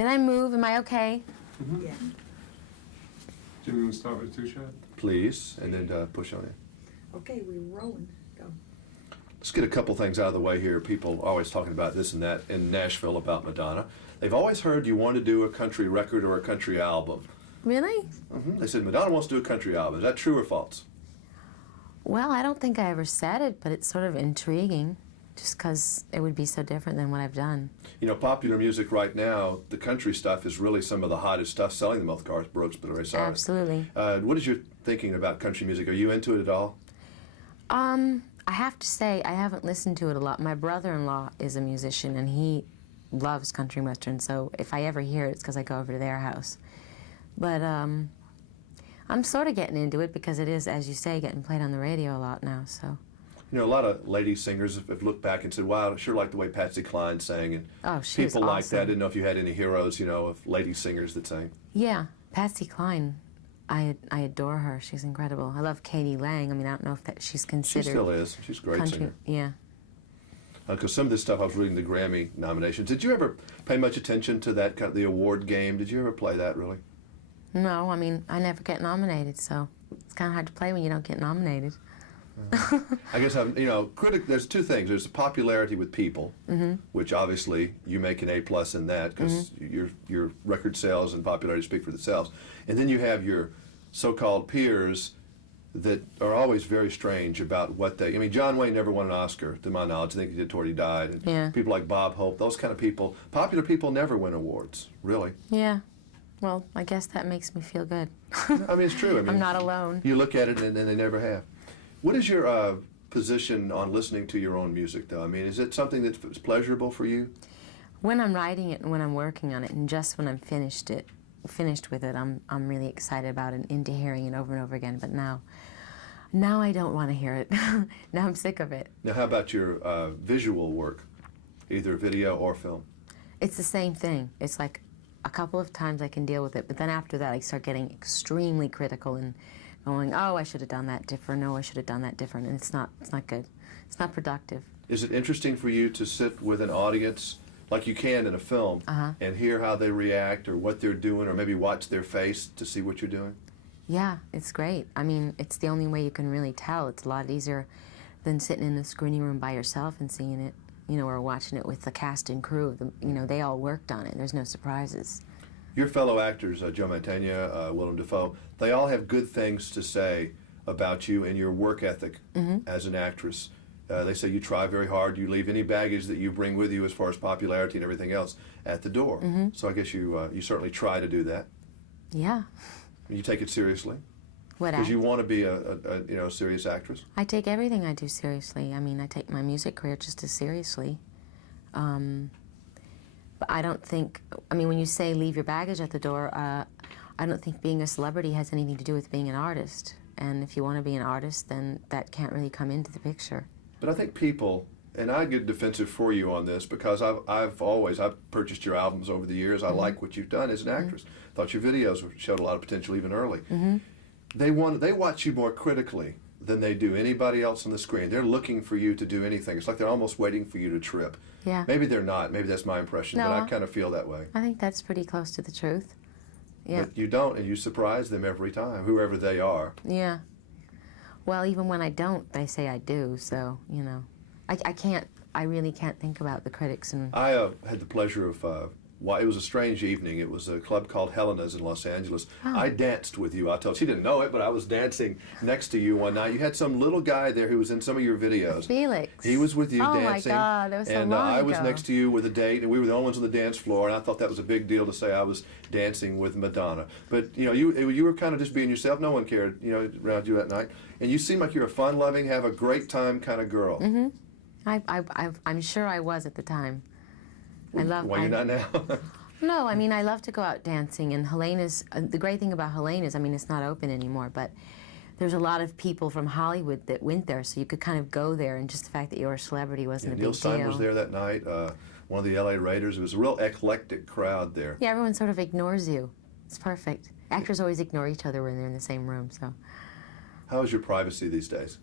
Did I move? Am I okay? Mm-hmm. Yeah. Do we want to start with a two-shot? Please, and then push on it. Okay, we're rolling. Go. Let's get a couple things out of the way here. People are always talking about this and that in Nashville about Madonna. They've always heard you want to do a country record or a country album. Really? They said Madonna wants to do a country album. Is that true or false? Well, I don't think I ever said it, but it's sort of intriguing, just because it would be so different than what I've done. You know, popular music right now, the country stuff is really some of the hottest stuff selling the most. Garth Brooks, Billy Ray Cyrus. Absolutely. What is your thinking about country music? Are you into it at all? I have to say, I haven't listened to it a lot. My brother-in-law is a musician, and he loves country and western, so if I ever hear it, it's because I go over to their house. But I'm sort of getting into it because it is, as you say, getting played on the radio a lot now, so. You know, a lot of lady singers have looked back and said, wow, I sure like the way Patsy Cline sang. And oh, she's people like awesome. that. I didn't know if you had any heroes, you know, of lady singers that sang. Yeah, Patsy Cline. I adore her. She's incredible. I love Katie Lang. I mean, I don't know if that she's considered. She still is. She's a great country, singer. Yeah. Because some of this stuff, I was reading the Grammy nominations. Did you ever pay much attention to that, the award game? Did you ever play that, really? No, I mean, I never get nominated, so it's kind of hard to play when you don't get nominated. I guess, you know, there's two things. There's the popularity with people, which obviously you make an A+ in that because your record sales and popularity speak for themselves. And then you have your so-called peers that are always very strange about what they... I mean, John Wayne never won an Oscar, to my knowledge. I think he did toward he died. And Yeah. people like Bob Hope, those kind of people. Popular people never win awards, really. Yeah. Well, I guess that makes me feel good. I mean, it's true. I mean, I'm not alone. You look at it and they never have. What is your position on listening to your own music, though? I mean, is it something that's pleasurable for you? When I'm writing it and when I'm working on it, and just when I'm finished with it, I'm really excited about it and into hearing it over and over again. But now I don't want to hear it. Now I'm sick of it. Now, how about your visual work, either video or film? It's the same thing. It's like a couple of times I can deal with it, but then after that I start getting extremely critical and going, oh, I should have done that different. No, I should have done that different, and it's not good. It's not productive. Is it interesting for you to sit with an audience like you can in a film and hear how they react or what they're doing, or maybe watch their face to see what you're doing? Yeah, it's great. I mean, it's the only way you can really tell. It's a lot easier than sitting in a screening room by yourself and seeing it, you know, or watching it with the cast and crew. You know, they all worked on it. There's no surprises. Your fellow actors, Joe Mantegna, Willem Dafoe, they all have good things to say about you and your work ethic as an actress. They say you try very hard. You leave any baggage that you bring with you as far as popularity and everything else at the door. So I guess you certainly try to do that. Yeah. You take it seriously. What Because you want to be a serious actress. I take everything I do seriously. I mean, I take my music career just as seriously. But I don't think, I mean, when you say leave your baggage at the door, I don't think being a celebrity has anything to do with being an artist. And if you want to be an artist, then that can't really come into the picture. But I think people, and I get defensive for you on this because I've purchased your albums over the years. I like what you've done as an actress. Thought your videos showed a lot of potential even early. They watch you more critically than they do anybody else on the screen. They're looking for you to do anything. It's like they're almost waiting for you to trip. Yeah. Maybe they're not. Maybe that's my impression, No, but I kind of feel that way. I think that's pretty close to the truth. Yeah. But you don't, and you surprise them every time, whoever they are. Yeah. Well, even when I don't, they say I do, so, you know. I really can't think about the critics. And I had the pleasure of, it was a strange evening. It was a club called Helena's in Los Angeles. I danced with you. She didn't know it, but I was dancing next to you one night. You had some little guy there who was in some of your videos. Felix. He was with you dancing. Oh, my God, that was so and long I was ago. next to you with a date, and we were the only ones on the dance floor, and I thought that was a big deal to say I was dancing with Madonna. But, you know, you were kind of just being yourself. No one cared, you know, around you that night. And you seem like you're a fun-loving, have a great time kind of girl. I'm sure I was at the time. Well, you're not now. No, I mean, I love to go out dancing, and Helena's, the great thing about Helena's, I mean, it's not open anymore, but there's a lot of people from Hollywood that went there, so you could kind of go there, and just the fact that you're a celebrity wasn't a big Neil Stein deal. was there that night, one of the LA Raiders. It was a real eclectic crowd there. Yeah, everyone sort of ignores you. It's perfect. Actors always ignore each other when they're in the same room, so. How is your privacy these days?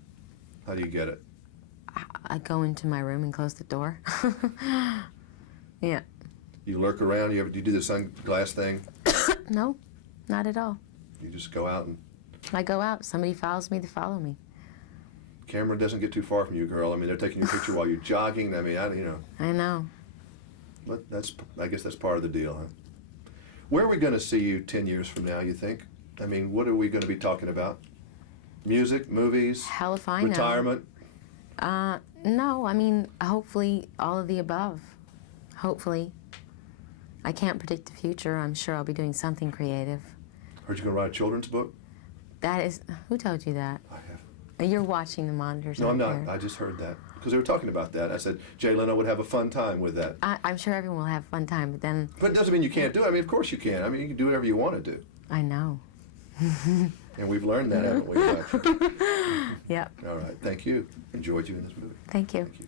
How do you get it? I go into my room and close the door. Yeah. You lurk around. Do you do the sunglass thing? No, not at all. You just go out and I go out. Somebody follows me, they follow me. camera doesn't get too far from you, girl. I mean, they're taking your picture while you're jogging. I mean, I know. but I guess that's part of the deal, huh? Where are we going to see you 10 years from now, you think? I mean, what are we going to be talking about? Music, movies, Hell if I know. retirement? No, I mean, hopefully all of the above. Hopefully. I can't predict the future. I'm sure I'll be doing something creative. Heard you're going to write a children's book? That is, who told you that? I have. You're watching the monitors. No, out I'm not. there. I just heard that. Because they were talking about that. I said, Jay Leno would have a fun time with that. I'm sure everyone will have a fun time, but then But it doesn't mean you can't do it. I mean, of course you can. I mean, you can do whatever you want to do. I know. And we've learned that, haven't we? Yep. All right. Thank you. Enjoyed you in this movie. Thank you. Thank you.